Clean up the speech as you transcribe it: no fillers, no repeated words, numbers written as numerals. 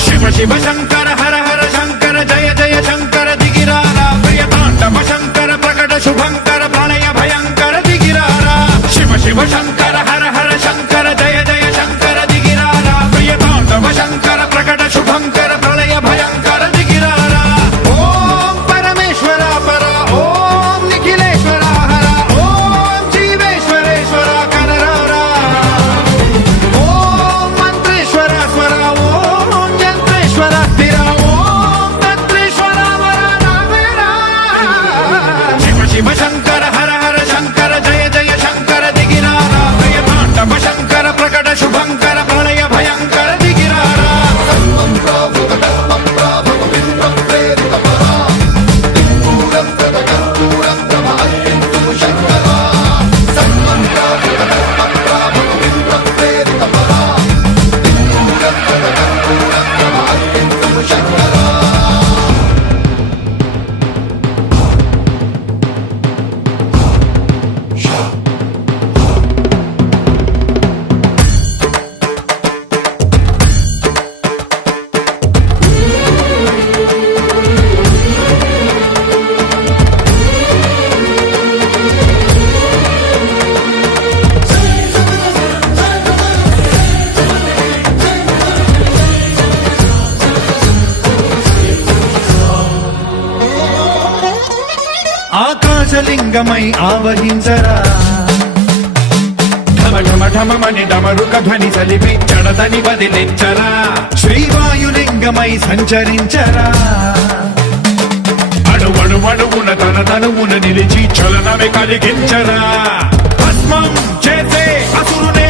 శివ శివ శంకర హర హర శంకర జయ జయ శంకర దిగిరారా ప్రియతాండవ శంకర ప్రకట శుభంకర ప్రళయ భయంకర దిగిరారా శివ శివ శంకర హర హర శంకర జయ జయ శంకర దిగిరారా ప్రియతాండవ శంకర ప్రకట శుభంకర ప్రళయ భయంకర దిగిరారా ఓం పరమేశ్వర పర ఓం నిఖిలేశ్వర హర ఓం జీవేశ్వరేశ్వర కరరారా ఓం మంత్రేశ్వర స్వర ఓం యంత్రేశ్వర స్థిర ఓం తంత్రేశ్వర వర నామేరా శివ శివ శంకర హర హర శంకర జయ జయ శంకర దిగిరారా ప్రియతాండవ శంకర ప్రకట శుభంకర ప్రళయ భయంకర దిగిరారా ఆకాశలింగమై ఆవహించరా ఢమ ఢమ ఢమమని డమరుక ధ్వని సలిపి జడదని వదిలించరా శ్రీవాయులింగమై సంచరించరా అణువణువున తన తనువున నిలిచి చలనమే కలిగించరా భస్మం చేసే అసురునే